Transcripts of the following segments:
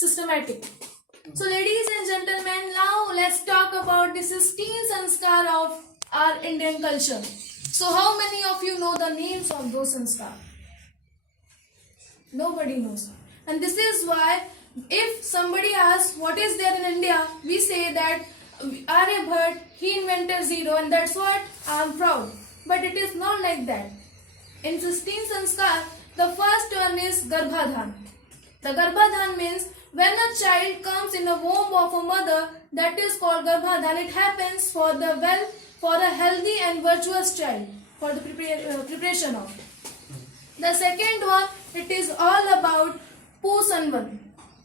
systematic. So ladies and gentlemen, now let's talk about the 16 sanskar of our Indian culture. So how many of you know the names of those sanskar? Nobody knows. And this is why if somebody asks what is there in India, we say that Aryabhat, he invented zero and that's what I am proud. But it is not like that. In 16 sanskar, the first one is Garbhadhan. The Garbhadhan means when a child comes in the womb of a mother, that is called Garbhadhan. It happens for a healthy and virtuous child, for the preparation of. The second one, it is all about Pusanvan.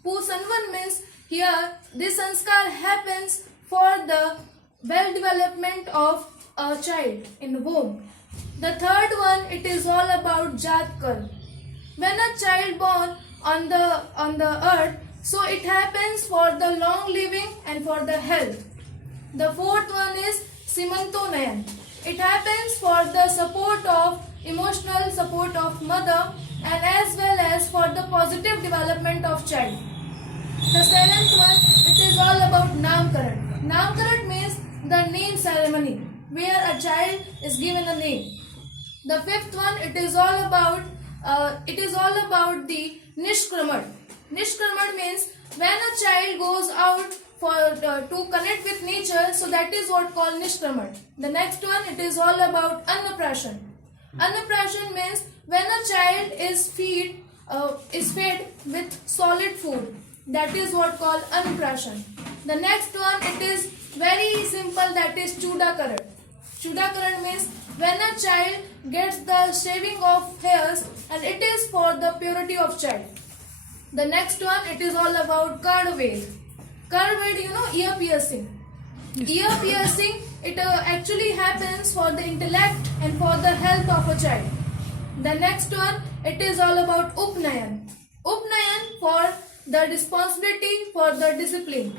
Pusanvan means here this sanskar happens for the well development of a child in the womb. The third one, it is all about Jatkar. When a child born on the earth, so it happens for the long living and for the health. The fourth one is Simantonayan. It happens for the emotional support of mother and as well as for the positive development of child. The seventh one, it is all about Namkaran. Namkaran means the name ceremony where a child is given a name. The fifth one, it is all about the Nishkraman. Nishkraman means when a child goes out to connect with nature, so that is what called Nishkraman. The next one, it is all about Annaprashan. Annaprashan means when a child is fed with solid food. That is what called Annaprashan. The next one, it is very simple, that is Chudakaran. Chudakaran means when a child gets the shaving of hairs and it is for the purity of child. The next one, it is all about Karved. Karved, ear piercing. Ear piercing, it actually happens for the intellect and for the health of a child. The next one, it is all about Upnayan. Upnayan for the responsibility for the discipline.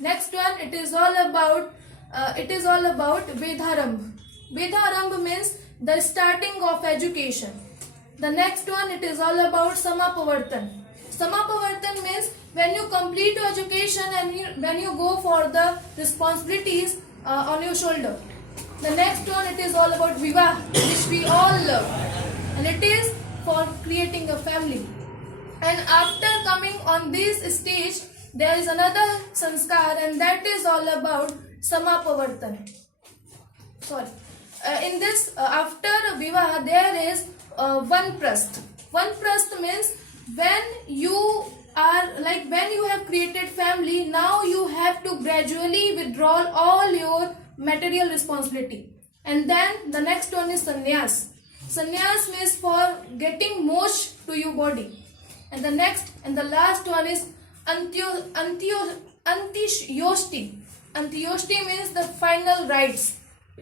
Next one, it is all about Vedharambh. Vedharambh means the starting of education. The next one, it is all about Samapavartan. Samapavartan means when you complete your education and when you go for the responsibilities on your shoulder. The next one, it is all about Vivah, which we all love. And it is for creating a family. And after coming on this stage, there is another sanskar and that is all about Samapavartan. In this, after Vivah, there is Vanprasth. Vanprasth means when you have created family, now you have to gradually withdraw all your material responsibility. And then the next one is Sannyas. Sannyas means for getting mosh to your body. And the next and the last one is Antyeshti. Antyeshti means the final rites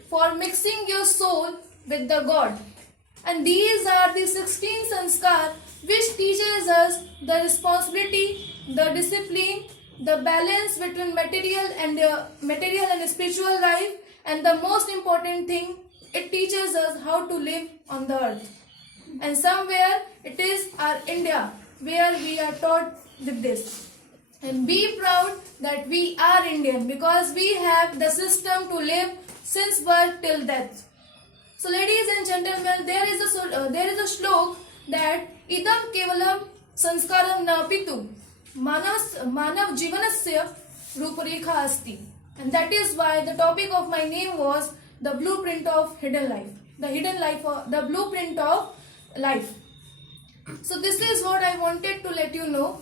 for mixing your soul with the God. And these are the 16 sanskar which teaches us the responsibility, the discipline, the balance between material and spiritual life, and the most important thing, it teaches us how to live on the earth. And somewhere it is our India where we are taught with this. And be proud that we are Indian because we have the system to live since birth till death. So ladies and gentlemen, there is a shlok that idam kevalam sanskaram na pitu manav jivanasya ruparekha asti. And that is why the topic of my name was the blueprint of hidden life. The blueprint of life. So this is what I wanted to let you know.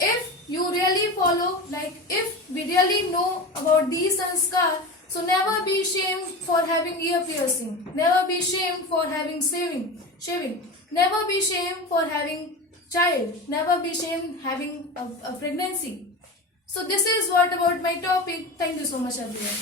If you really follow, if we really know about these sanskar, so never be ashamed for having ear piercing. Never be ashamed for having shaving. Never be ashamed for having child. Never be ashamed having a pregnancy. So this is what about my topic. Thank you so much everyone.